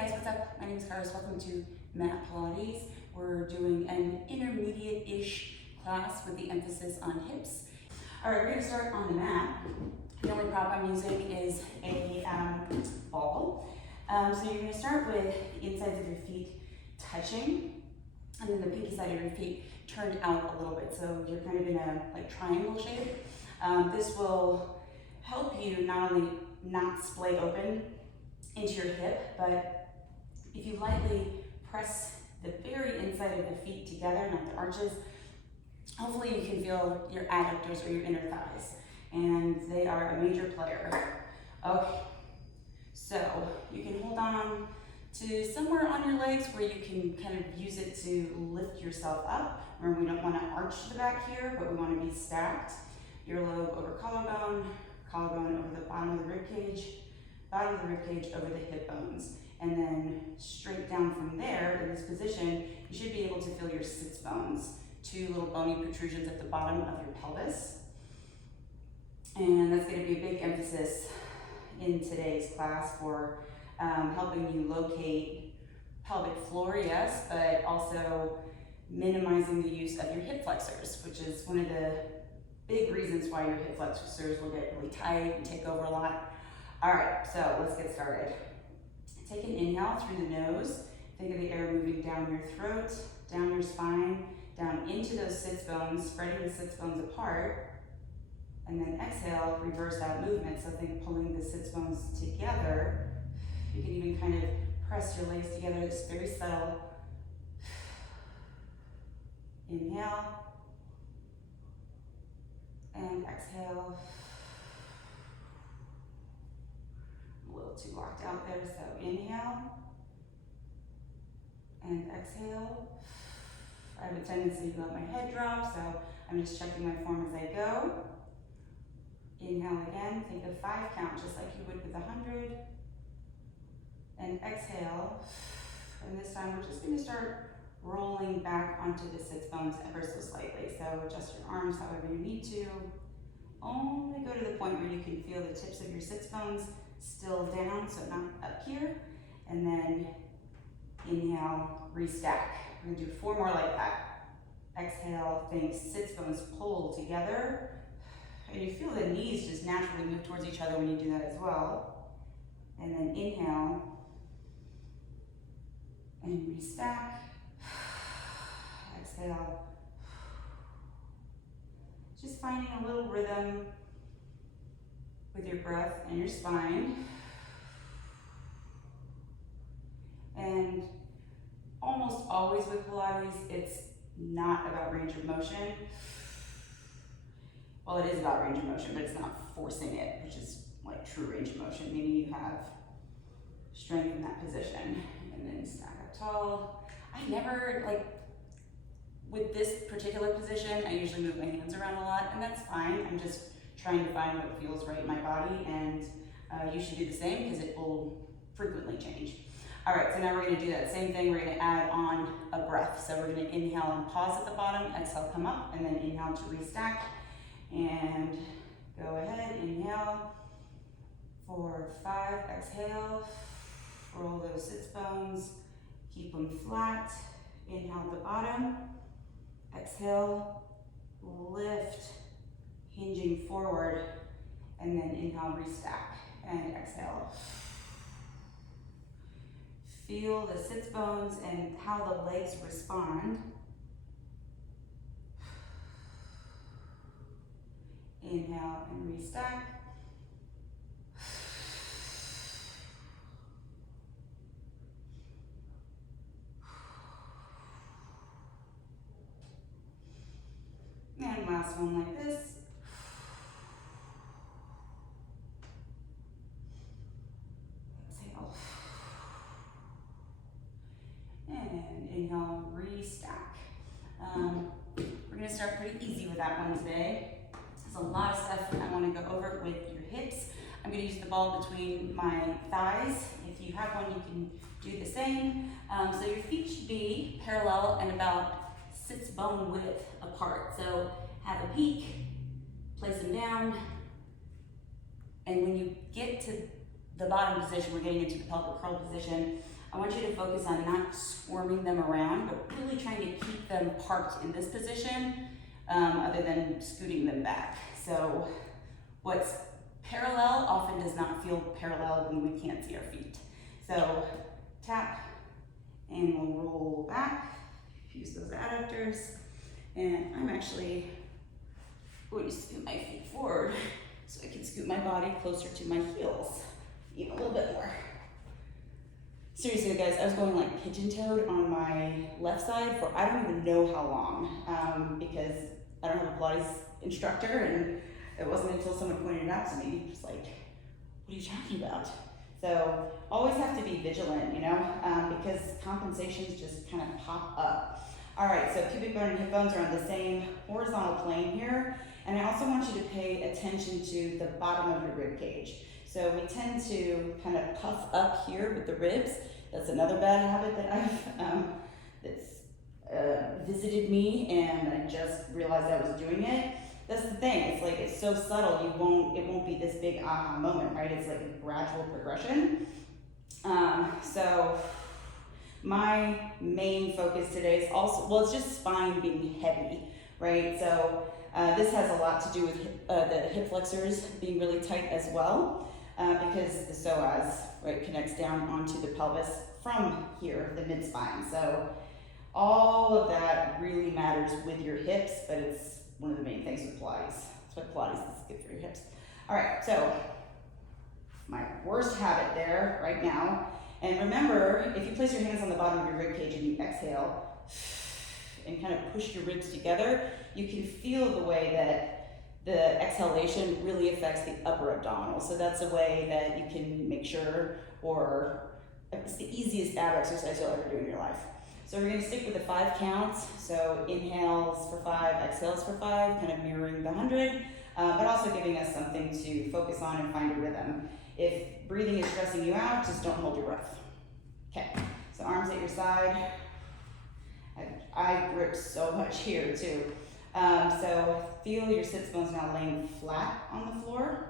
guys, what's up? My name is Carlos. Welcome to Mat Pilates. We're doing an intermediate-ish class with the emphasis on hips. All right, we're going to start on the mat. The only prop I'm using is a ball. So you're going to start with the insides of your feet touching, and then the pinky side of your feet turned out a little bit. So you're kind of in a triangle shape. This will help you not only not splay open into your hip, but if you lightly press the very inside of the feet together, not the arches, hopefully you can feel your adductors or your inner thighs, and they are a major player. Okay, so you can hold on to somewhere on your legs where you can kind of use it to lift yourself up. Remember, we don't want to arch the back here, but we want to be stacked. Earlobe over collarbone, collarbone over the bottom of the rib cage, bottom of the rib cage over the hip bones. And then straight down from there, in this position, you should be able to feel your sits bones, two little bony protrusions at the bottom of your pelvis. And that's going to be a big emphasis in today's class for helping you locate pelvic floor, yes, but also minimizing the use of your hip flexors, which is one of the big reasons why your hip flexors will get really tight and take over a lot. All right, so let's get started. Take an inhale through the nose. Think of the air moving down your throat, down your spine, down into those sits bones, spreading the sits bones apart. And then exhale, reverse that movement. So think pulling the sits bones together. You can even kind of press your legs together. It's very subtle. Inhale. And exhale. A little too locked out there, so inhale and exhale. I have a tendency to let my head drop, so I'm just checking my form as I go. Inhale again, think of 5 count, just like you would with 100. And exhale, and this time we're just going to start rolling back onto the sits bones ever so slightly. So adjust your arms however you need to. Only go to the point where you can feel the tips of your sits bones still down, so not up here. And then inhale, restack. We're gonna do 4 more like that. Exhale, think sits bones pull together. And you feel the knees just naturally move towards each other when you do that as well. And then inhale, and restack. Exhale. Just finding a little rhythm with your breath and your spine. And almost always with Pilates, it's not about range of motion. Well, it is about range of motion, but it's not forcing it, which is like true range of motion, meaning you have strength in that position. And then stack up tall. I never, with this particular position, I usually move my hands around a lot, and that's fine. I'm just trying to find what feels right in my body, and you should do the same because it will frequently change. All right, so now we're gonna do that same thing. We're gonna add on a breath. So we're gonna inhale and pause at the bottom, exhale, come up, and then inhale to restack. And go ahead, inhale for 5, exhale, roll those sits bones, keep them flat, inhale at the bottom, exhale, lift, hinging forward, and then inhale, restack, and exhale. Feel the sits bones and how the legs respond. Inhale and restack. And last one like this. Exhale. And inhale, restack. We're going to start pretty easy with that one today. There's a lot of stuff I want to go over with your hips. I'm going to use the ball between my thighs. If you have one, you can do the same. So your feet should be parallel and about sits bone width apart. So have a peak, place them down, and when you get to the bottom position, we're getting into the pelvic curl position, I want you to focus on not squirming them around, but really trying to keep them parked in this position, other than scooting them back. So what's parallel often does not feel parallel when we can't see our feet. So tap, and we'll roll back, use those adductors, and I'm actually going to scoot my feet forward so I can scoot my body closer to my heels, even a little bit more. Seriously guys, I was going like pigeon-toed on my left side for I don't even know how long, because I don't have a Pilates instructor, and it wasn't until someone pointed it out to me, just like, what are you talking about? So always have to be vigilant, you know, because compensations just kind of pop up. All right, so pubic bone and hip bones are on the same horizontal plane here. And I also want you to pay attention to the bottom of your rib cage. So we tend to kind of puff up here with the ribs. That's another bad habit that I've that's visited me, and I just realized I was doing it. That's the thing. It's like it's so subtle. It won't be this big aha moment, right? It's like a gradual progression. So my main focus today is also, well, it's just spine being heavy, right? So this has a lot to do with the hip flexors being really tight as well, because the psoas, right, connects down onto the pelvis from here, the mid spine. So all of that really matters with your hips, but it's one of the main things with Pilates. That's why Pilates is good for your hips. All right, so my worst habit there right now. And remember, if you place your hands on the bottom of your rib cage and you exhale and kind of push your ribs together, you can feel the way that the exhalation really affects the upper abdominal. So that's a way that you can make sure, or it's the easiest ab exercise you'll ever do in your life. So we're gonna stick with the 5 counts. So inhales for 5, exhales for 5, kind of mirroring the 100, but also giving us something to focus on and find a rhythm. If breathing is stressing you out, just don't hold your breath. Okay, so arms at your side. I grip so much here too. So feel your sits bones now laying flat on the floor.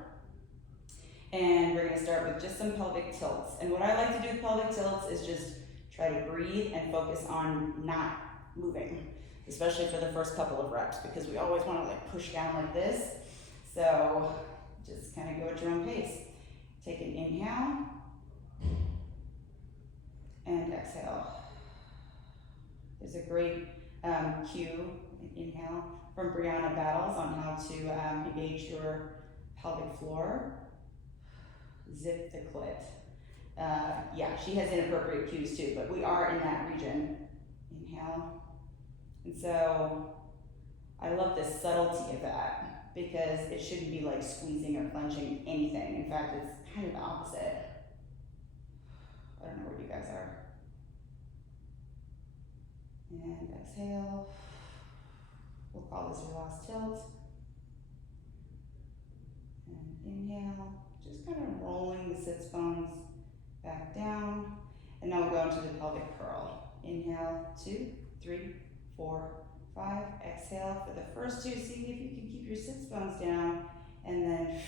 And we're gonna start with just some pelvic tilts. And what I like to do with pelvic tilts is just try to breathe and focus on not moving, especially for the first couple of reps, because we always wanna like push down like this. So just kind of go at your own pace. Take an inhale and exhale. There's a great cue, inhale, from Brianna Battles on how to engage your pelvic floor. Zip the clit. Yeah, she has inappropriate cues too, but we are in that region. Inhale. And so I love the subtlety of that, because it shouldn't be like squeezing or clenching anything. In fact, it's kind of the opposite. I don't know where you guys are. And exhale. We'll call this your last tilt. And inhale. Just kind of rolling the sits bones back down. And now we'll go into the pelvic curl. Inhale, 2, 3, 4, 5. Exhale for the first 2. See if you can keep your sits bones down. And then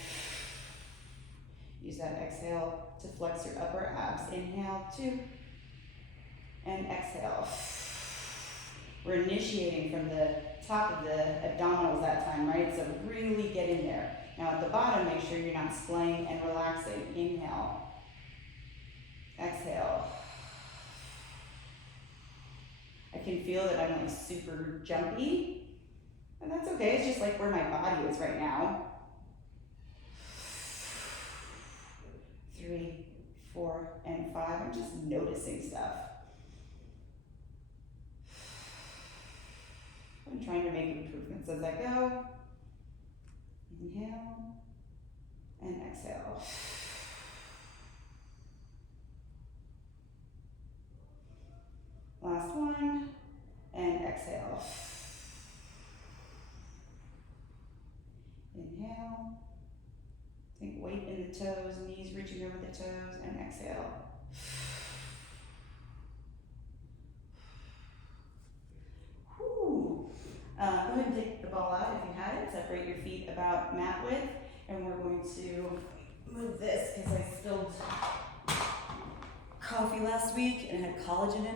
use that exhale to flex your upper abs. Inhale, 2. And exhale. We're initiating from the top of the abdominals that time, right? So really get in there. Now at the bottom, make sure you're not splaying and relaxing. Inhale. Exhale. I can feel that I'm like super jumpy, and that's okay. It's just like where my body is right now. 3, 4, and 5. I'm just noticing stuff. I'm trying to make improvements as I go. Inhale and exhale. Last one, and exhale. Inhale. Think weight in the toes, knees reaching over the toes, and exhale. Whew. Go ahead and take the ball out if you had it. Separate your feet about mat width, and we're going to move this because I spilled coffee last week and it had collagen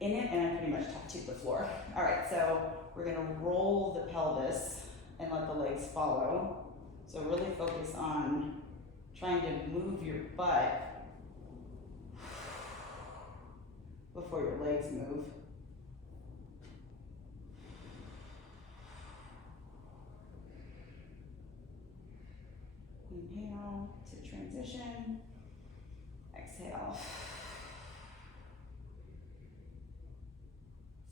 in it, and I pretty much tattooed the floor. All right, so we're gonna roll the pelvis and let the legs follow. So really focus on trying to move your butt before your legs move. Inhale to transition. Exhale.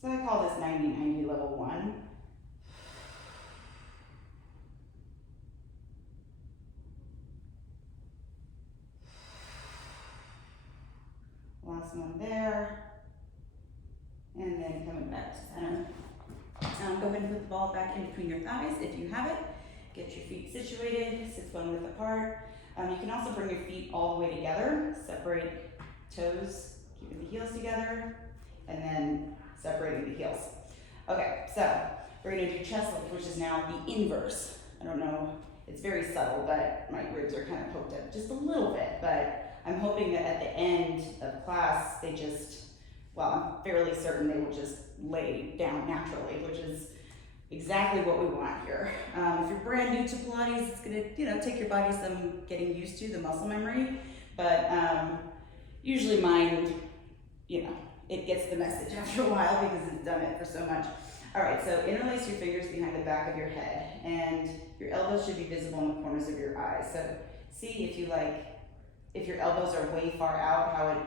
So I call this 90-90 level 1. Last one there. And then coming back to center. Go ahead and put the ball back in between your thighs if you have it. Get your feet situated, sit bone width apart. You can also bring your feet all the way together. Separate toes, keeping the heels together, and then separating the heels. Okay, so we're gonna do chest lift, which is now the inverse. I don't know, it's very subtle, but my ribs are kind of poked up just a little bit, but I'm hoping that at the end of class, they just, well, I'm fairly certain they will just lay down naturally, which is exactly what we want here. If you're brand new to Pilates, it's gonna, take your body some getting used to the muscle memory, but usually mine, it gets the message after a while because it's done it for so much. All right, so interlace your fingers behind the back of your head, and your elbows should be visible in the corners of your eyes. So see if your elbows are way far out, how it,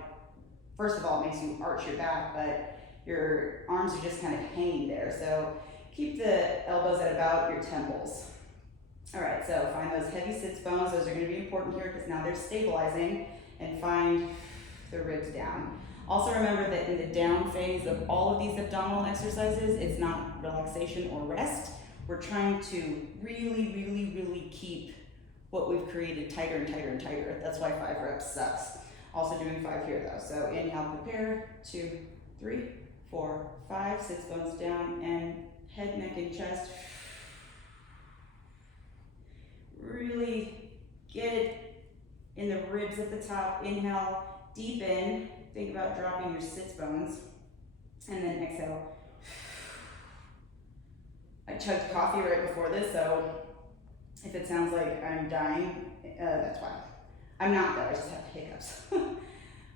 first of all, it makes you arch your back, but your arms are just kind of hanging there. So keep the elbows at about your temples. All right, so find those heavy sits bones. Those are gonna be important here because now they're stabilizing, and find the ribs down. Also remember that in the down phase of all of these abdominal exercises, it's not relaxation or rest. We're trying to really, really, really keep what we've created tighter and tighter and tighter. That's why 5 reps sucks. Also doing 5 here though. So inhale, prepare, 2, 3, 4, 5, sits bones down, and head, neck, and chest. Really get it in the ribs at the top. Inhale, deepen. Think about dropping your sits bones. And then exhale. I chugged coffee right before this, so if it sounds like I'm dying, that's why. I'm not though, I just have hiccups.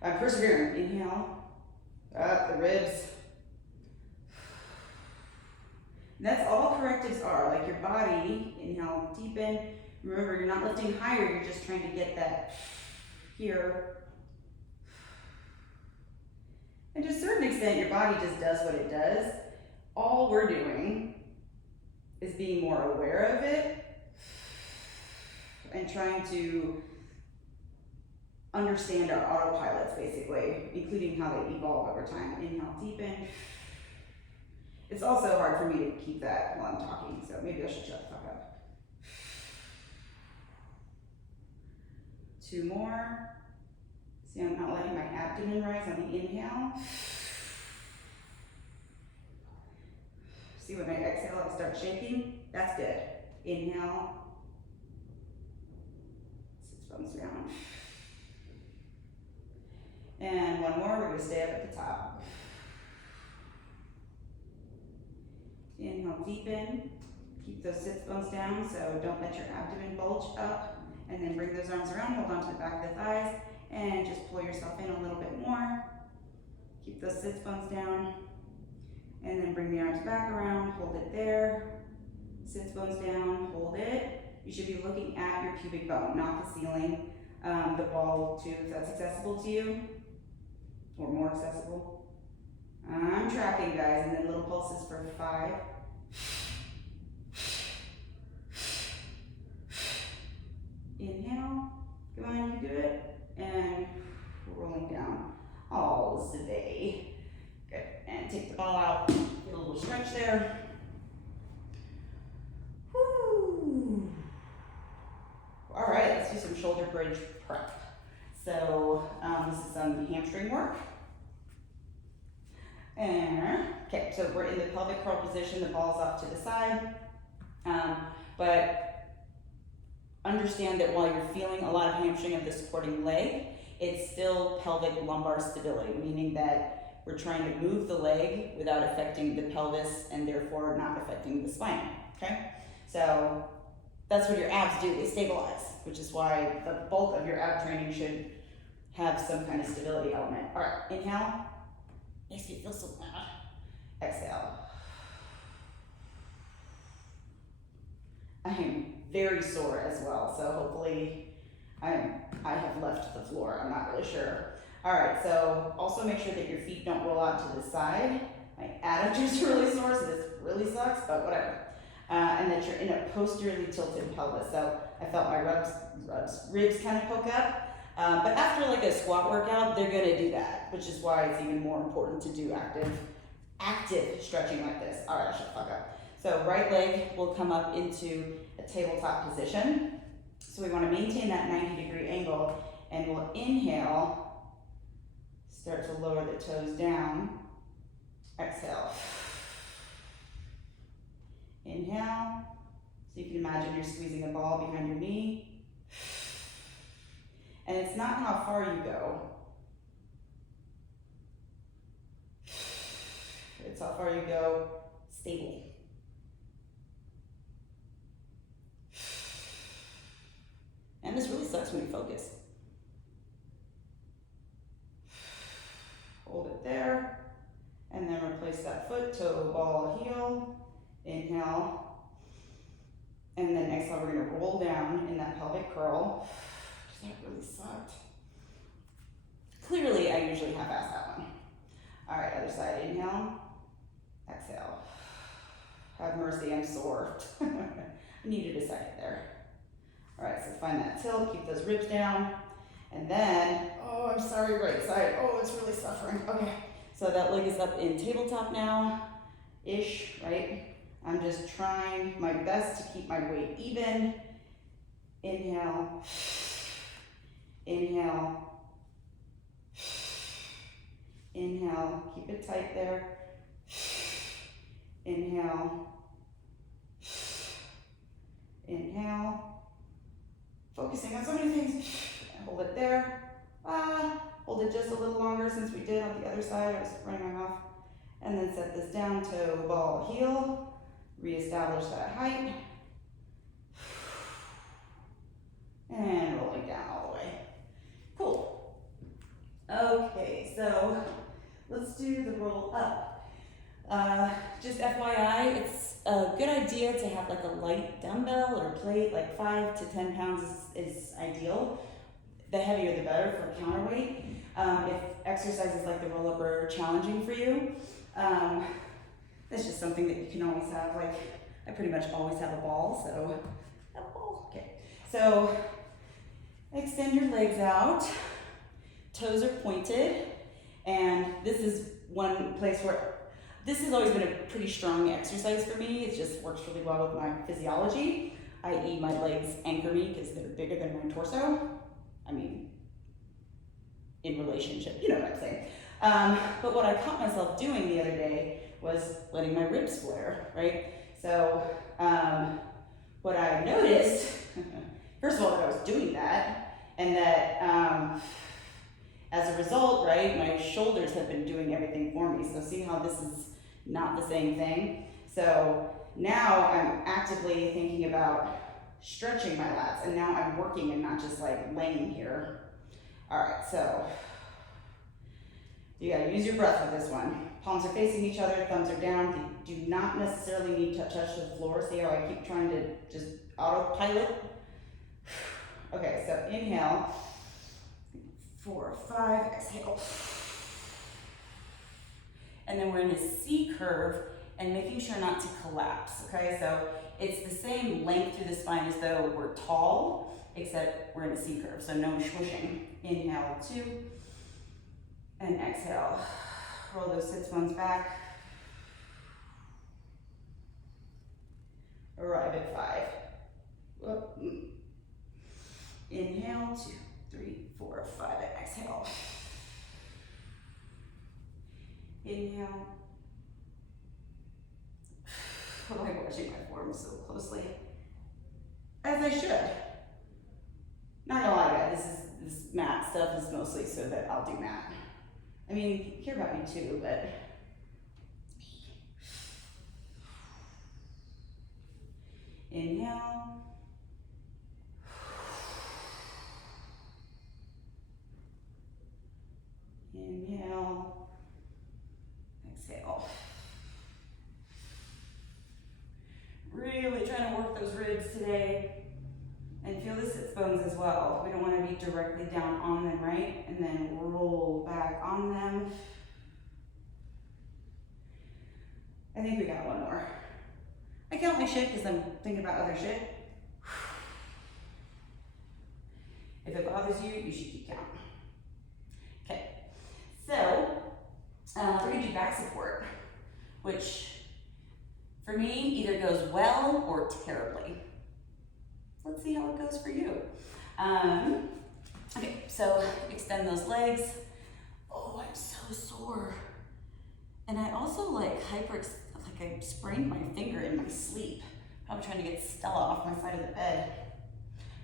I'm persevering. Inhale, up the ribs. And that's all correctives are, like your body, inhale, deepen. Remember, you're not lifting higher, you're just trying to get that here. And to a certain extent, your body just does what it does. All we're doing is being more aware of it and trying to understand our autopilots, basically, including how they evolve over time. Inhale, deepen. It's also hard for me to keep that while I'm talking, so maybe I should shut the fuck up. 2 more. See, I'm not letting my abdomen rise on the inhale. See, when I exhale, I start shaking. That's good. Inhale. Sits bones down. And 1 more, we're gonna stay up at the top. Inhale, deepen. Keep those sits bones down, so don't let your abdomen bulge up. And then bring those arms around, hold on to the back of the thighs, and just pull yourself in a little bit more. Keep those sits bones down. And then bring the arms back around, hold it there. Sits bones down, hold it. You should be looking at your pubic bone, not the ceiling. The wall too, if that's accessible to you, or more accessible. I'm tracking, guys, and then little pulses for 5. Inhale, come on, you can do it. And rolling down all the way. Good, and take the ball out, get a little stretch there. Woo. All right, let's do some shoulder bridge prep. So this is some hamstring work. And, okay, so we're in the pelvic curl position, the ball's off to the side. But understand that while you're feeling a lot of hamstring of the supporting leg, it's still pelvic lumbar stability, meaning that we're trying to move the leg without affecting the pelvis and therefore not affecting the spine, okay? So that's what your abs do, they stabilize, which is why the bulk of your ab training should have some kind of stability element. All right, inhale, makes me feel so bad. Exhale. I am very sore as well, so hopefully I have left the floor, I'm not really sure. All right, so also make sure that your feet don't roll out to the side. My adductors are really sore, so this really sucks, but whatever. And that you're in a posteriorly tilted pelvis. So I felt my ribs kind of poke up. But after like a squat workout, they're gonna do that, which is why it's even more important to do active stretching like this. All right, I should fuck up. So right leg will come up into a tabletop position. So we wanna maintain that 90-degree angle, and we'll inhale, start to lower the toes down. Exhale. Inhale, so you can imagine you're squeezing a ball behind your knee. And it's not how far you go, it's how far you go stable. And this really sucks when you focus. Hold it there, and then replace that foot, toe, ball, heel. Inhale, and then exhale, we're gonna roll down in that pelvic curl. That really sucked. Clearly, I usually half-ass that one. All right, other side, inhale, exhale. Have mercy, I'm sore. I needed a second there. All right, so find that tilt, keep those ribs down, and then, oh, I'm sorry, right side. Oh, it's really suffering. Okay, so that leg is up in tabletop now-ish, right? I'm just trying my best to keep my weight even. Inhale, inhale, inhale, keep it tight there. Inhale, inhale, focusing on so many things. Hold it there. Hold it just a little longer since we did on the other side. I was running my mouth. And then set this down, toe, ball, heel. Reestablish that height. And rolling down all the way. Cool. Okay, so let's do the roll up. Just FYI, it's a good idea to have like a light dumbbell or plate, like 5 to 10 pounds is ideal. The heavier the better for counterweight. If exercises like the roll up are challenging for you, it's just something that you can always have. Like, I pretty much always have a ball, so, okay. So, extend your legs out, toes are pointed, and this is one place where, this has always been a pretty strong exercise for me. It just works really well with my physiology, i.e. my legs anchor me because they're bigger than my torso. I mean, in relationship, you know what I'm saying. But what I caught myself doing the other day was letting my ribs flare, right? So what I noticed, first of all, that I was doing that, and that as a result, right, my shoulders have been doing everything for me. So see how this is not the same thing? So now I'm actively thinking about stretching my lats, and now I'm working and not just like laying here. All right, so you gotta use your breath with this one. Palms are facing each other, thumbs are down. You do not necessarily need to touch the floor. See how I keep trying to just autopilot? Okay, so inhale, 4, 5, exhale. And then we're in a C curve and making sure not to collapse, okay? So it's the same length through the spine as though we're tall, except we're in a C curve, so no swooshing. Inhale, 2, and exhale. Roll those sits bones back. Arrive at 5. Whoop. Inhale, 2, 3, 4, 5, and exhale. Inhale. I like watching my form so closely. As I should. Not gonna lie, guys, this mat stuff is mostly so that I'll do mat. I mean, care about me too, but inhale. Inhale. Exhale. Really trying to work those ribs today. And feel the sits bones as well. We don't want to be directly down on them, right? And then roll back on them. I think we got one more. I count my shit because I'm thinking about other shit. If it bothers you, you should keep count. Okay, so we're gonna do back support, which for me either goes well or terribly. Let's see how it goes for you. Okay, so extend those legs. Oh, I'm so sore. And I also I sprained my finger in my sleep. Probably trying to get Stella off my side of the bed.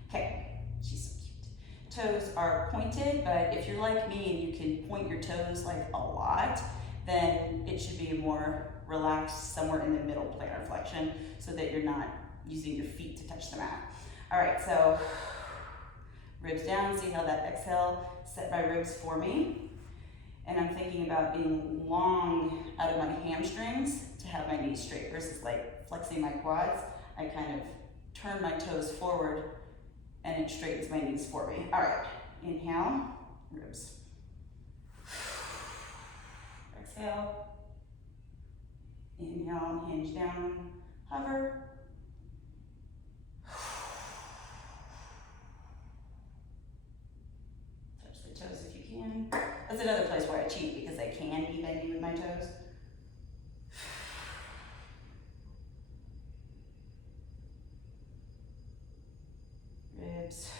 Okay, she's so cute. Toes are pointed, but if you're like me and you can point your toes like a lot, then it should be more relaxed somewhere in the middle plantar flexion so that you're not using your feet to touch the mat. All right, so ribs down, see how that exhale set my ribs for me. And I'm thinking about being long out of my hamstrings to have my knees straight versus like flexing my quads. I kind of turn my toes forward and it straightens my knees for me. All right, inhale, ribs. Exhale. Inhale, hinge down, hover. Toes if you can. That's another place where I cheat because I can be bending with my toes. Ribs.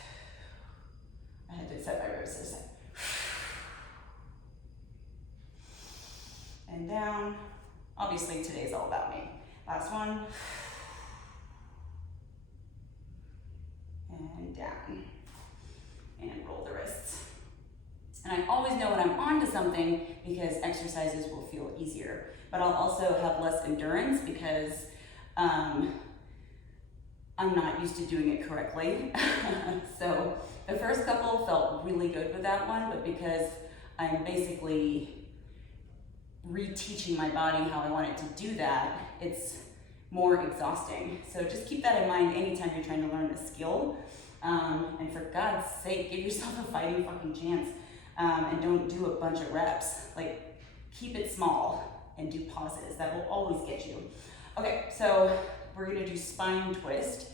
I had to set my ribs to the side. And down. Obviously today's all about me. Last one. And down. And roll the wrists. And I always know when I'm onto something because exercises will feel easier, but I'll also have less endurance because I'm not used to doing it correctly. So the first couple felt really good with that one, but because I'm basically reteaching my body how I want it to do that, it's more exhausting. So just keep that in mind anytime you're trying to learn a skill. And for God's sake, give yourself a fighting fucking chance. And don't do a bunch of reps. Like, keep it small and do pauses. That will always get you. Okay, so we're gonna do spine twist.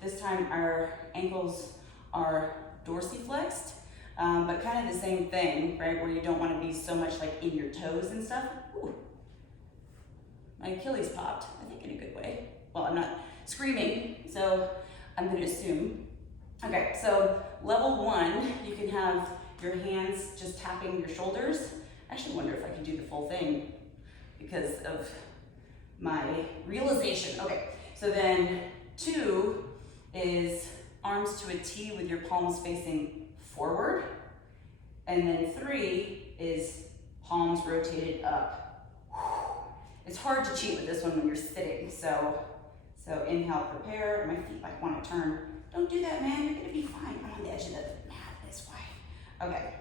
This time our ankles are dorsiflexed, but kind of the same thing, right? Where you don't wanna be so much like in your toes and stuff. Ooh. My Achilles popped, I think in a good way. Well, I'm not screaming, so I'm gonna assume. Okay, so level one, you can have your hands just tapping your shoulders. I actually wonder if I can do the full thing because of my realization. Okay, so then 2 is arms to a T with your palms facing forward. And then 3 is palms rotated up. It's hard to cheat with this one when you're sitting. So inhale, prepare. My feet like want to turn. Don't do that, man, you're gonna be fine. I'm on the edge of the mat, that's why. Okay,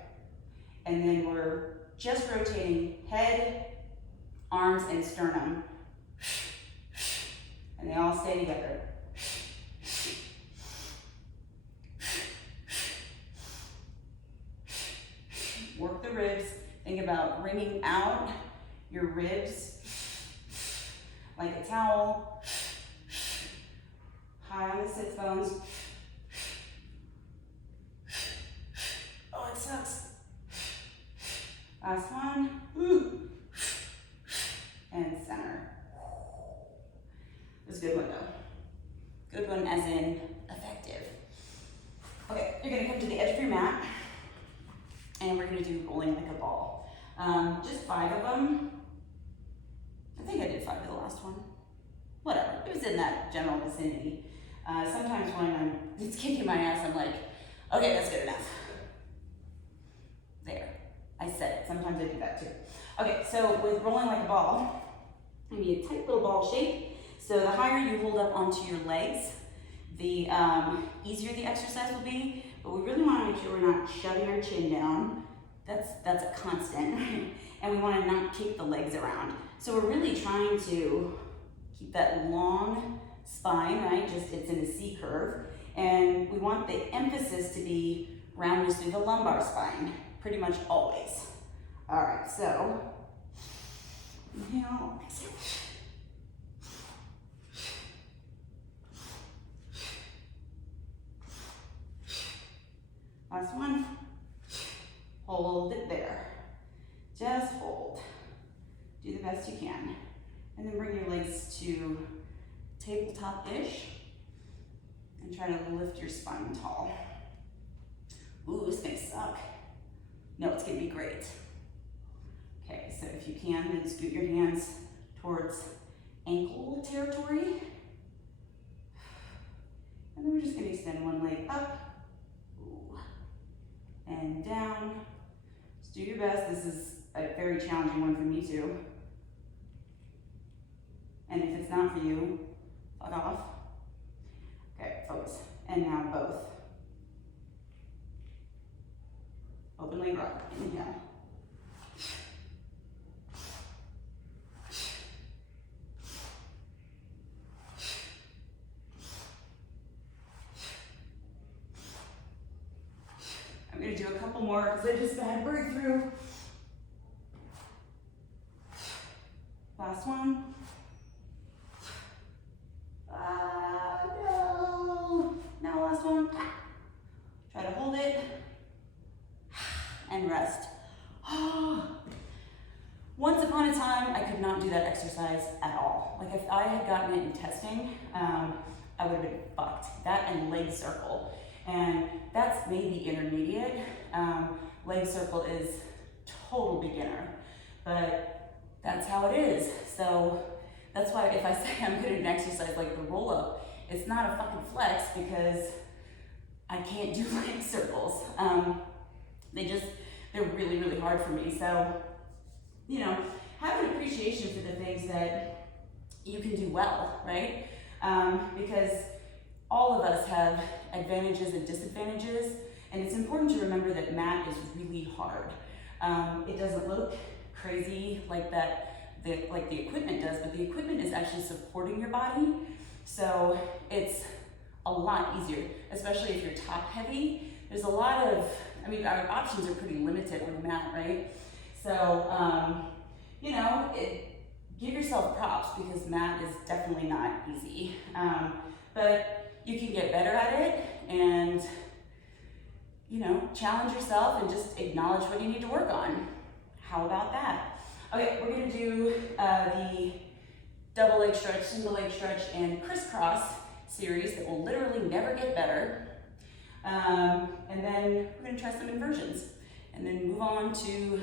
and then we're just rotating head, arms, and sternum. And they all stay together. Work the ribs. Think about wringing out your ribs like a towel. High on the sits bones. Oh, it sucks. Last one. Ooh. And center. It was a good one though. Good one as in effective. Okay, you're gonna come to the edge of your mat and we're gonna do rolling like a ball. Just 5 of them. I think I did 5 of the last one. Whatever, it was in that general vicinity. Sometimes when it's kicking my ass, I'm like, Okay, that's good enough. There, I said it. Sometimes I do that too. Okay, so with rolling like a ball, you need a tight little ball shape. So the higher you hold up onto your legs, the easier the exercise will be. But we really want to make sure we're not shoving our chin down. That's a constant. And we want to not kick the legs around. So we're really trying to keep that long spine, right? Just it's in a C curve. And we want the emphasis to be roundness through the lumbar spine, pretty much always. All right, so inhale, exhale. Last one. Hold it there. Just hold. Do the best you can. And then bring your legs to tabletop-ish and try to lift your spine tall. Ooh, this is gonna suck. No, it's gonna be great. Okay, so if you can, then scoot your hands towards ankle territory. And then we're just gonna extend one leg up. Ooh. And down. Just do your best. This is a very challenging one for me too. And if it's not for you, fuck off. Okay, focus. And now both. Open leg rock. Inhale. I'm going to do a couple more because I just had a breakthrough. Last one. No. Now last one. Try to hold it. And rest. Once upon a time, I could not do that exercise at all. Like if I had gotten it in testing, I would have been fucked. That and leg circle. And that's maybe intermediate. Leg circle is total beginner, but that's how it is. So that's why if I say I'm good at an exercise like the roll up, it's not a fucking flex because I can't do leg circles. They're really, really hard for me. So, you know, have an appreciation for the things that you can do well, right? Because all of us have advantages and disadvantages, and it's important to remember that mat is really hard. It doesn't look crazy like like the equipment does, but the equipment is actually supporting your body. So it's a lot easier, especially if you're top heavy. There's a lot of, our options are pretty limited on the mat, right? So, you know, give yourself props because mat is definitely not easy. But you can get better at it and, you know, challenge yourself and just acknowledge what you need to work on. How about that? Okay, we're gonna do the double leg stretch, single leg stretch, and crisscross series that will literally never get better. And then we're gonna try some inversions and then move on to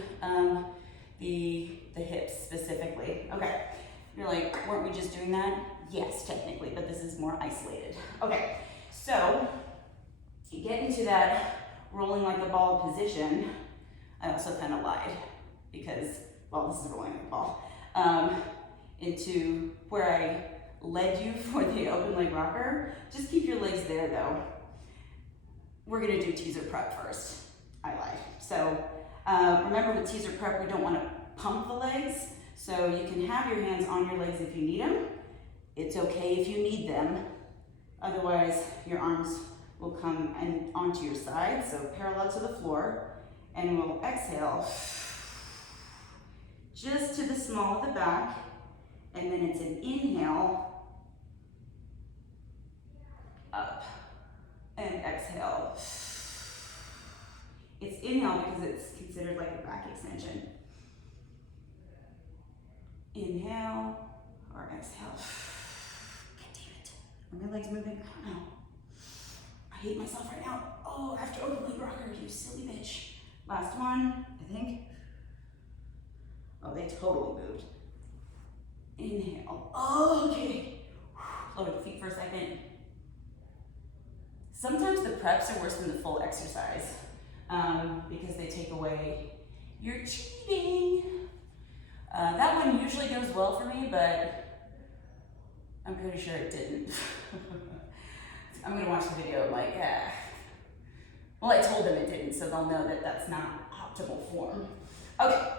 the hips specifically. Okay, you're like, weren't we just doing that? Yes, technically, but this is more isolated. Okay, so you get into that rolling like a ball position. I also kind of lied because, well, this is rolling like a ball. Into where I led you for the open leg rocker. Just keep your legs there though. We're gonna do teaser prep first. I lied. So remember with teaser prep, we don't wanna pump the legs. So you can have your hands on your legs if you need them. It's okay if you need them. Otherwise, your arms will come and onto your side, so parallel to the floor, and we'll exhale just to the small of the back, and then it's an inhale, up, and exhale. It's inhale because it's considered like a back extension. Inhale, or exhale. God damn it. Are my legs moving? I don't know. I hate myself right now. Oh, after open leg rocker, you silly bitch. Last one, I think. Oh, they totally moved. Inhale. Oh, okay. Lower the feet for a second. Sometimes the preps are worse than the full exercise because they take away your cheating. That one usually goes well for me, but I'm pretty sure it didn't. I'm gonna watch the video and like, well, I told them it didn't, so they'll know that that's not optimal form. Okay,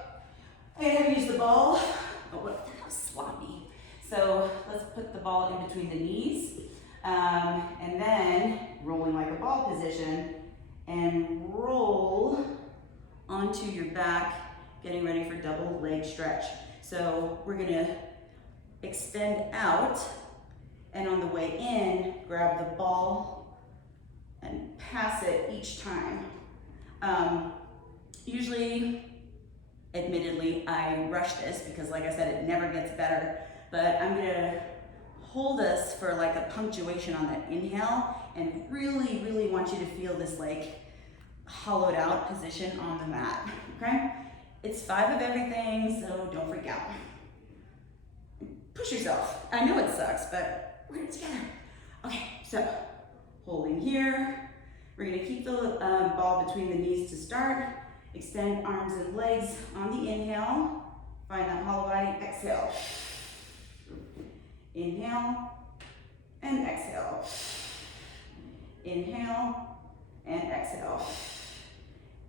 I'm gonna have you use the ball. Oh, what, that was sloppy. So let's put the ball in between the knees, and then rolling like a ball position, and roll onto your back, getting ready for double leg stretch. So we're gonna extend out, and on the way in, grab the ball and pass it each time. Usually, admittedly, I rush this because like I said, it never gets better, but I'm gonna hold us for like a punctuation on that inhale and really, really want you to feel this like hollowed out position on the mat, okay? It's 5 of everything, so don't freak out. Push yourself. I know it sucks, but we're in it together. Okay, so holding here. We're gonna keep the ball between the knees to start. Extend arms and legs on the inhale. Find that hollow body, exhale. Inhale and exhale. Inhale and exhale.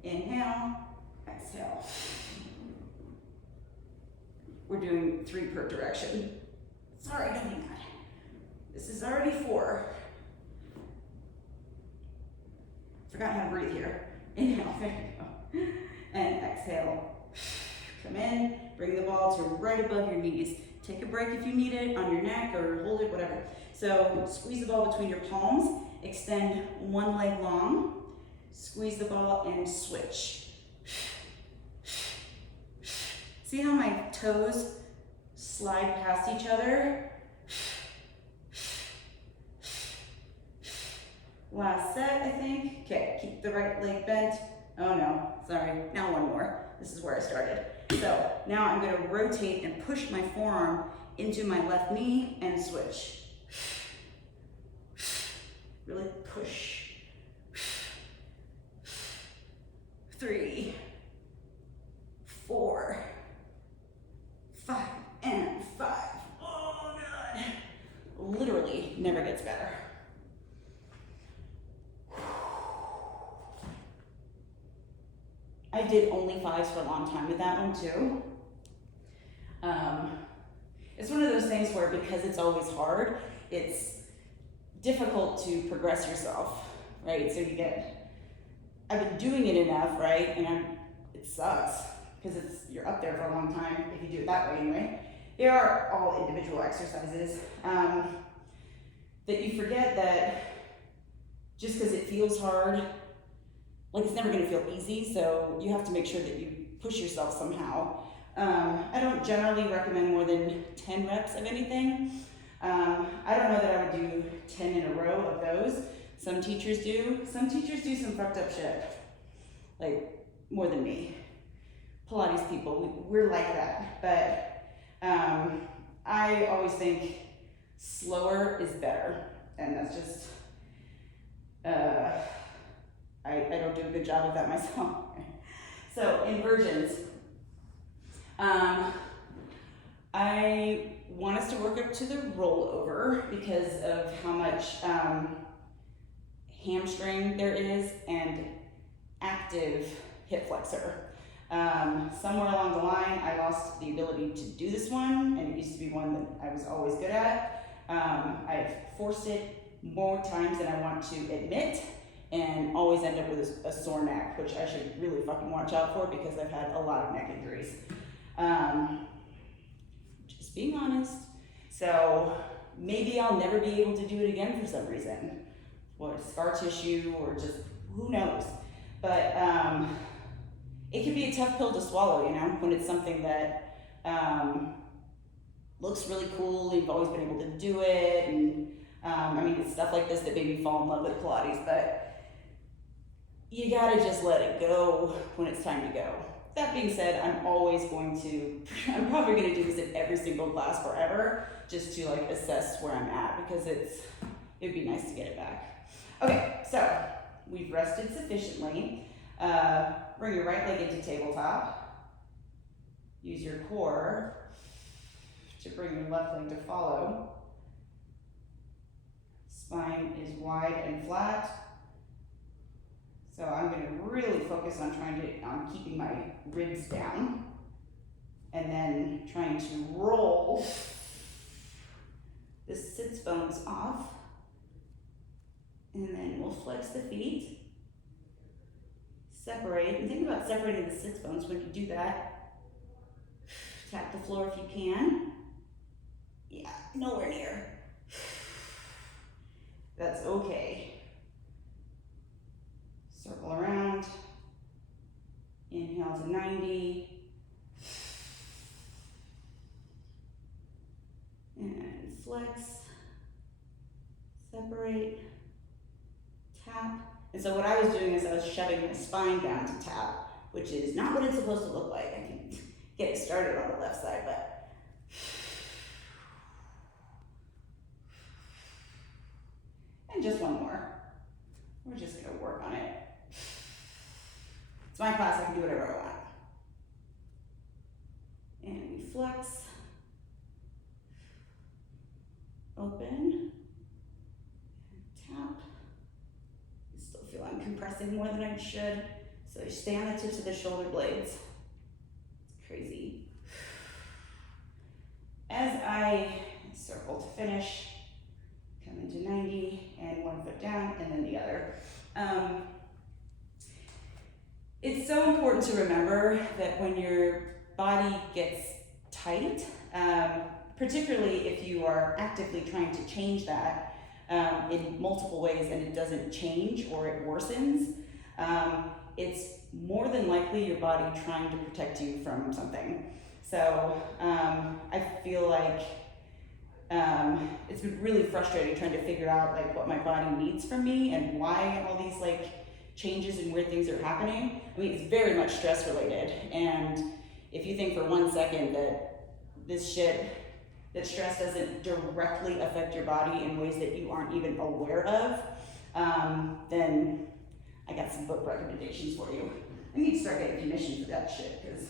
Inhale, exhale. We're doing 3 per direction. Sorry, don't do that. This is already 4. Forgot how to breathe here. Inhale, there you go. And exhale. Come in, bring the ball to right above your knees. Take a break if you need it on your neck or hold it, whatever. So squeeze the ball between your palms, extend one leg long, squeeze the ball and switch. See how my toes slide past each other? Last set, I think. Okay, keep the right leg bent. Oh no, sorry, now one more. This is where I started. So now I'm gonna rotate and push my forearm into my left knee and switch. Really push. 3, 4, 5, and 5. Oh God. Literally never gets better. I did only 5s for a long time with that one too. It's one of those things where because it's always hard, it's difficult to progress yourself, right? So I've been doing it enough, right? And it sucks because you're up there for a long time if you do it that way anyway. They are all individual exercises that you forget that just because it feels hard, like it's never gonna feel easy, so you have to make sure that you push yourself somehow. I don't generally recommend more than 10 reps of anything. I don't know that I would do 10 in a row of those. Some teachers do. Some teachers do some fucked up shit, like more than me. Pilates people, we're like that, but I always think slower is better, and that's just, I don't do a good job of that myself. So inversions. I want us to work up to the rollover because of how much hamstring there is and active hip flexor. Somewhere along the line, I lost the ability to do this one, and it used to be one that I was always good at. I've forced it more times than I want to admit, and always end up with a sore neck, which I should really fucking watch out for because I've had a lot of neck injuries. Just being honest. So maybe I'll never be able to do it again for some reason. Or scar tissue, or just, who knows. But it can be a tough pill to swallow, you know, when it's something that looks really cool, you've always been able to do it, and I mean, it's stuff like this that made me fall in love with Pilates, but you gotta just let it go when it's time to go. That being said, I'm probably gonna do this in every single class forever, just to like assess where I'm at, because it'd be nice to get it back. Okay, so we've rested sufficiently. Bring your right leg into tabletop. Use your core to bring your left leg to follow. Spine is wide and flat. So I'm going to really focus on on keeping my ribs down, and then trying to roll the sits bones off. And then we'll flex the feet, separate, and think about separating the sits bones when you do that. Tap the floor if you can. Yeah, nowhere near. That's okay. Circle around. Inhale to 90. And flex. Separate. Tap. And so what I was doing is I was shoving my spine down to tap, which is not what it's supposed to look like. I can get it started on the left side, but and just one more. We're just gonna work on it. It's my class, I can do whatever I want. And we flex, open, tap. I still feel I'm compressing more than I should. So you stay on the tips of the shoulder blades. It's crazy. As I circle to finish, come into 90 and one foot down and then the other. It's so important to remember that when your body gets tight, particularly if you are actively trying to change that in multiple ways and it doesn't change or it worsens, it's more than likely your body trying to protect you from something. So I feel like it's been really frustrating trying to figure out like what my body needs from me and why all these like changes and weird things are happening. I mean, it's very much stress related, and if you think for 1 second that that stress doesn't directly affect your body in ways that you aren't even aware of, then I got some book recommendations for you. I need to start getting commission for that shit, because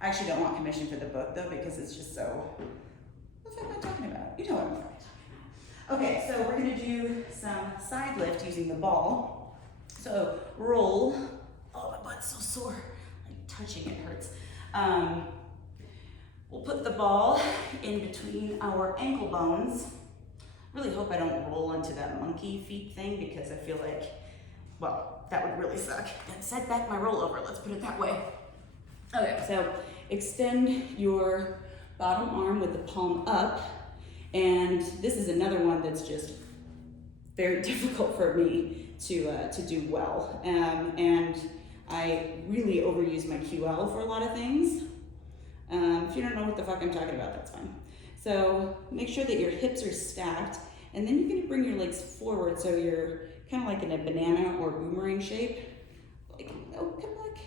I actually don't want commission for the book though, because it's just so, what the heck am I talking about? You know what I'm talking about. Okay, so we're gonna do some side lift using the ball. So roll, oh my butt's so sore, like touching it hurts. We'll put the ball in between our ankle bones. Really hope I don't roll into that monkey feet thing, because I feel like, well, that would really suck. That set back my rollover, let's put it that way. Okay, so extend your bottom arm with the palm up, and this is another one that's just very difficult for me to do well. And I really overuse my QL for a lot of things. If you don't know what the fuck I'm talking about, that's fine. So make sure that your hips are stacked, and then you're gonna bring your legs forward so you're kind of like in a banana or boomerang shape. Like, oh, come back.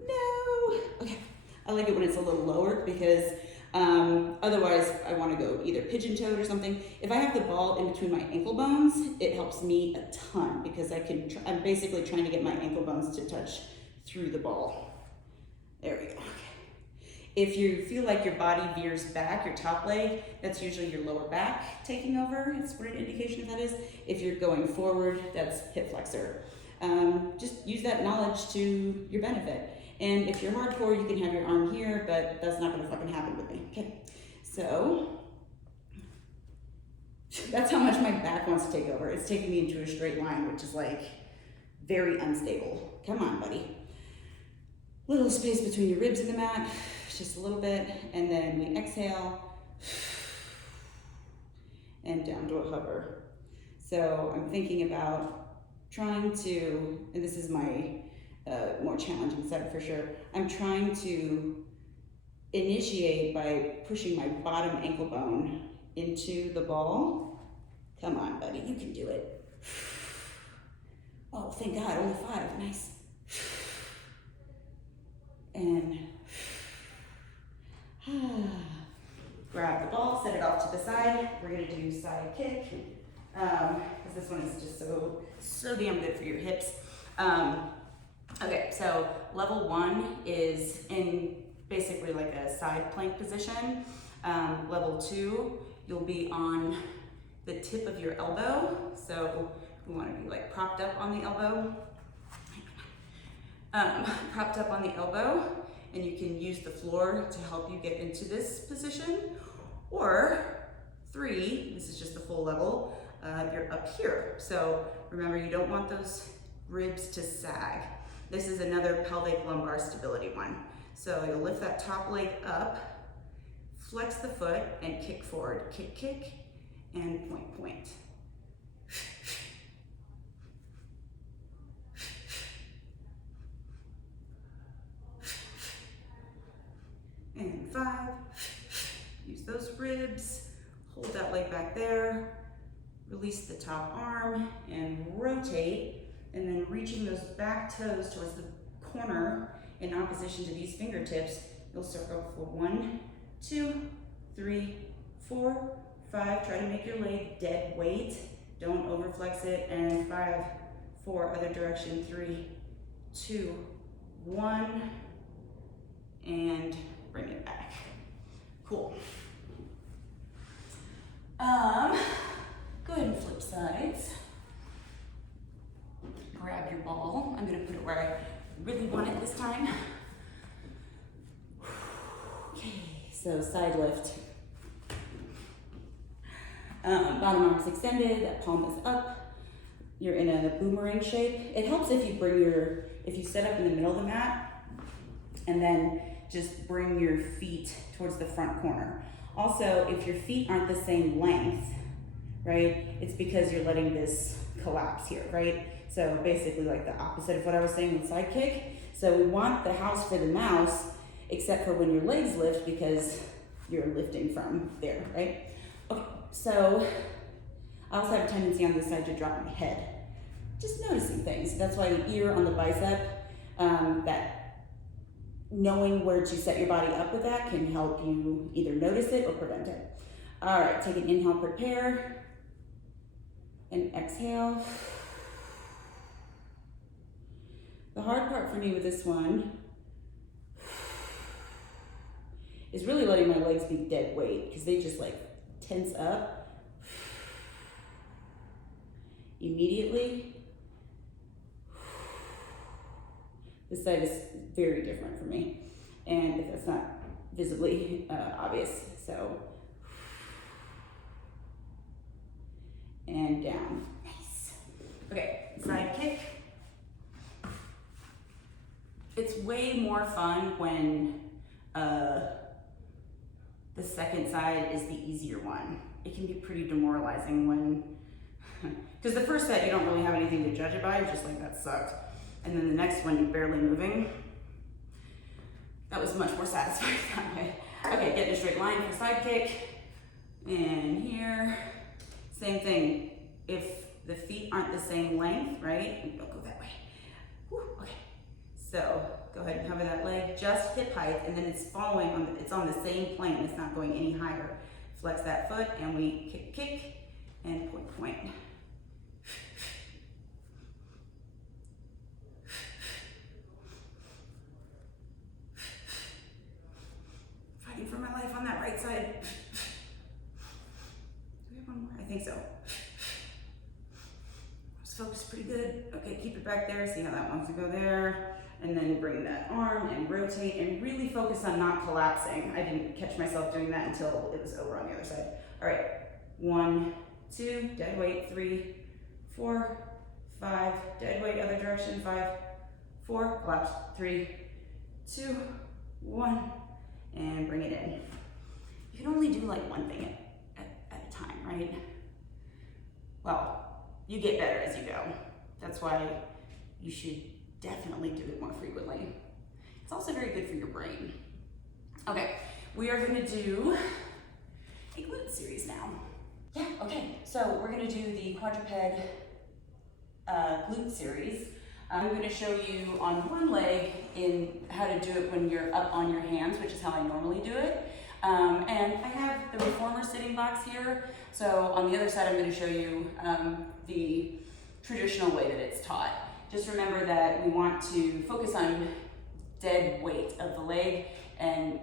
No. Okay, I like it when it's a little lower, because otherwise I want to go either pigeon-toed or something. If I have the ball in between my ankle bones, it helps me a ton, because I'm basically trying to get my ankle bones to touch through the ball. There we go. Okay. If you feel like your body veers back, your top leg, that's usually your lower back taking over. That's what an indication of that is. If you're going forward, that's hip flexor. Just use that knowledge to your benefit. And if you're hardcore, you can have your arm here, but that's not gonna fucking happen with me. Okay, so that's how much my back wants to take over. It's taking me into a straight line, which is like very unstable. Come on, buddy. Little space between your ribs and the mat, just a little bit, and then we exhale and down to a hover. So I'm thinking about trying to, and this is my more challenging side for sure, I'm trying to initiate by pushing my bottom ankle bone into the ball. Come on, buddy, you can do it. Oh, thank God, only 5, nice. And grab the ball, set it off to the side. We're gonna do side kick, because this one is just so damn good for your hips. Okay, so level 1 is in basically like a side plank position. Level 2, you'll be on the tip of your elbow. So we want to be like propped up on the elbow. Propped up on the elbow, and you can use the floor to help you get into this position. Or 3, this is just the full level, you're up here. So remember, you don't want those ribs to sag. This is another pelvic lumbar stability one. So you'll lift that top leg up, flex the foot, and kick forward. Kick, kick, and point, point. And 5, use those ribs, hold that leg back there, release the top arm, and rotate, and then reaching those back toes towards the corner in opposition to these fingertips, you'll circle for 1, 2, 3, 4, 5. Try to make your leg dead weight. Don't overflex it. And 5, 4, other direction. 3, 2, 1, and bring it back. Cool. Go ahead and flip sides. Grab your ball. I'm gonna put it where I really want it this time. Okay, so side lift. Bottom arm is extended, that palm is up. You're in a boomerang shape. It helps if you set up in the middle of the mat and then just bring your feet towards the front corner. Also, if your feet aren't the same length, right, it's because you're letting this collapse here, right? So basically like the opposite of what I was saying with side kick. So we want the house for the mouse, except for when your legs lift, because you're lifting from there, right? Okay, so I also have a tendency on this side to drop my head. Just noticing things. That's why the ear on the bicep, that knowing where to set your body up with that can help you either notice it or prevent it. All right, take an inhale, prepare, and exhale. The hard part for me with this one is really letting my legs be dead weight, because they just like tense up immediately. This side is very different for me, and if that's not visibly obvious, so. And down, nice. Okay, side kick. It's way more fun when the second side is the easier one. It can be pretty demoralizing when, because the first set you don't really have anything to judge it by, you're just like, that sucked. And then the next one, you're barely moving. That was much more satisfying that way. Okay, get in a straight line for side kick. And here, same thing. If the feet aren't the same length, right? Don't go that way. Whew, okay. So go ahead and cover that leg, just hip height, and then it's following on, it's on the same plane. It's not going any higher. Flex that foot, and we kick, kick, and point, point. Fighting for my life on that right side. Do we have one more? I think so. Let's focus pretty good. Okay, keep it back there. See how that wants to go there. And then bring that arm and rotate and really focus on not collapsing. I didn't catch myself doing that until it was over on the other side. All right, 1, 2, dead weight, 3, 4, 5, dead weight, other direction, 5, 4, collapse, 3, 2, 1, and bring it in. You can only do like one thing at a time, right? Well, you get better as you go. That's why you should definitely do it more frequently. It's also very good for your brain. Okay, we are gonna do a glute series now. Yeah, okay, so we're gonna do the quadruped glute series. I'm gonna show you on one leg in how to do it when you're up on your hands, which is how I normally do it. And I have the reformer sitting box here. So on the other side, I'm going to show you the traditional way that it's taught. Just remember that we want to focus on dead weight of the leg and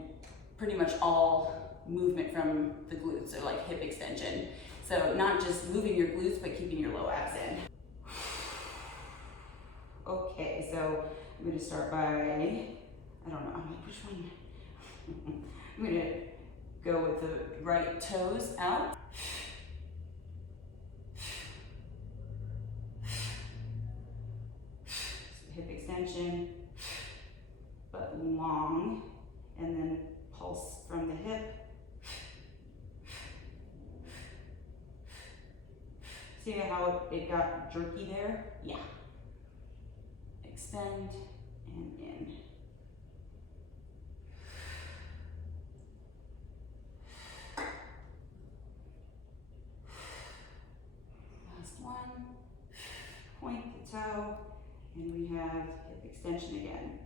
pretty much all movement from the glutes, so like hip extension. So not just moving your glutes, but keeping your low abs in. Okay, so I'm going to start by, I don't know, which one? I'm going to go with the right toes out. Hip extension, but long, and then pulse from the hip. See how it got jerky there? Yeah. Extend and in. Last one. Point the toe, and we have hip extension again.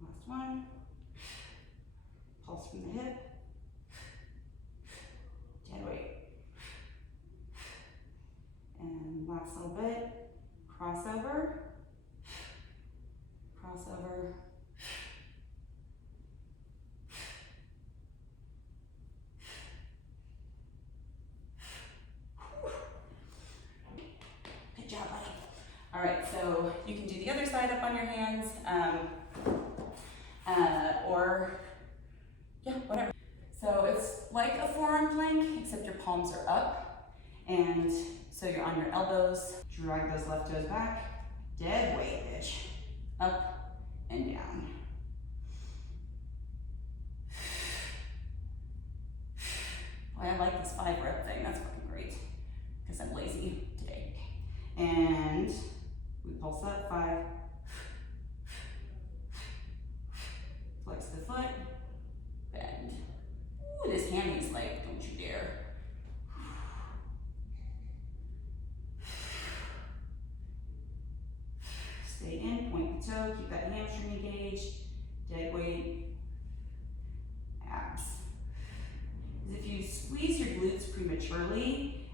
Last one. Pulse from the hip. Dead weight. And last little bit. Crossover. Crossover. Good job, buddy. All right, so you can do the other side up on your hands, or yeah, whatever. So it's like a forearm plank, except your palms are up, and so you're on your elbows. Drag those left toes back. Dead weight, bitch. Up and down. Boy, I like this 5-rep thing. That's fucking great, because I'm lazy today. And we pulse up, 5. Flex the foot, bend. Ooh, this hammy's like, don't you dare. Stay in, point the toe, keep that hamstring engaged, dead weight, abs. If you squeeze your glutes prematurely,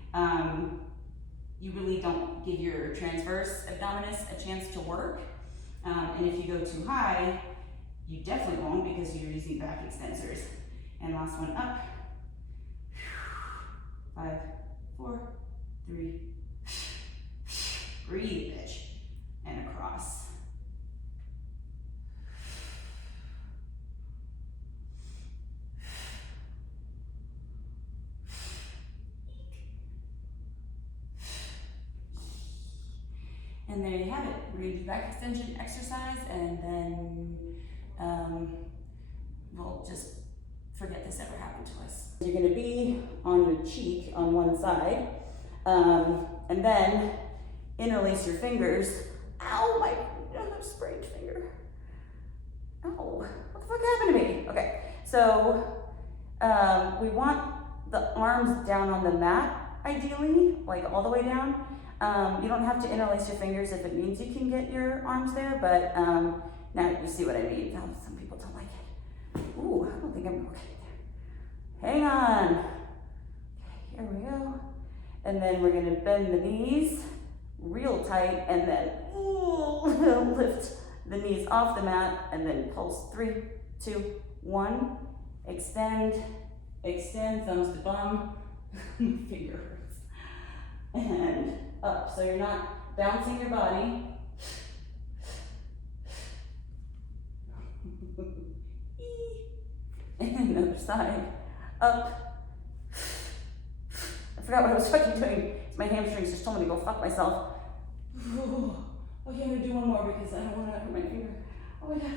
you really don't give your transverse abdominis a chance to work. And if you go too high, you definitely won't because you're using back extensors. And last one up. 5, 4, 3. Breathe, bitch. And across. And there you have it. We're going to do back extension exercise, and then we'll just forget this ever happened to us. You're going to be on your cheek on one side, and then interlace your fingers. Ow, my sprained finger. Ow, what the fuck happened to me? Okay, so we want the arms down on the mat, ideally, like all the way down. You don't have to interlace your fingers if it means you can get your arms there, but now you see what I mean. Oh, some people don't like it. Ooh, I don't think I'm okay there. Hang on. Okay, here we go. And then we're gonna bend the knees real tight, and then lift the knees off the mat, and then pulse. 3, 2, 1. Extend, extend, thumbs to bum. My finger hurts. And up, so you're not bouncing your body. And another side, up. I forgot what I was fucking doing. My hamstrings just told me to go fuck myself. Okay, I'm gonna do one more because I don't want to hurt my finger. Oh my god.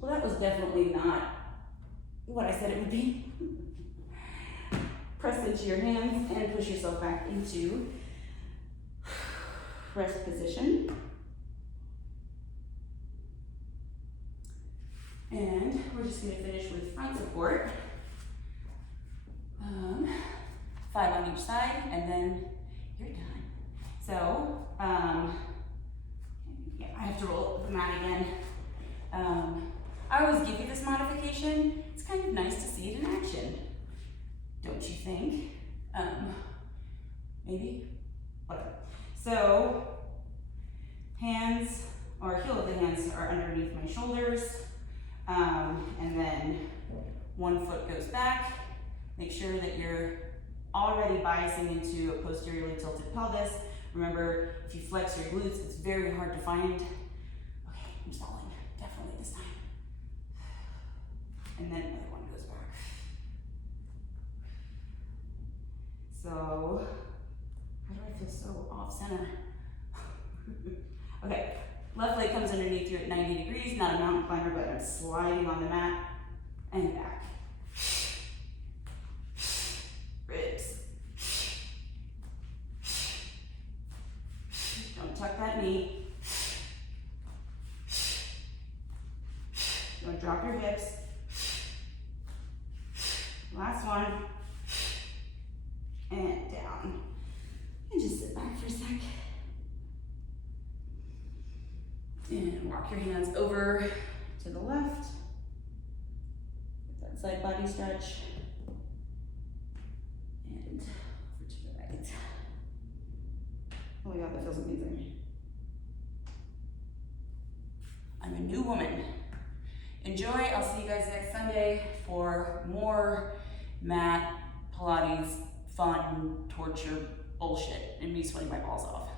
Well, that was definitely not what I said it would be. Press into your hands and push yourself back into rest position. And we're just going to finish with front support. 5 on each side, and then you're done. So, yeah, I have to roll up the mat again. I always give you this modification. It's kind of nice to see it in action, don't you think? Maybe? Whatever. So, hands, or heel of the hands are underneath my shoulders, and then one foot goes back. Make sure that you're already biasing into a posteriorly tilted pelvis. Remember, if you flex your glutes, it's very hard to find. Okay, I'm stalling, definitely this time. And then another one goes back. So, how do I feel so off center? Okay, left leg comes underneath you at 90 degrees, not a mountain climber, but I'm sliding on the mat and back. Ribs. Don't tuck that knee. Don't drop your hips. Last one. And down. And just sit back for a sec. And walk your hands over to the left. Get that side body stretch. And over to the right. Oh my God, that feels amazing. I'm a new woman. Enjoy. I'll see you guys next Sunday for more mat, Pilates, fun, torture, bullshit, and me sweating my balls off.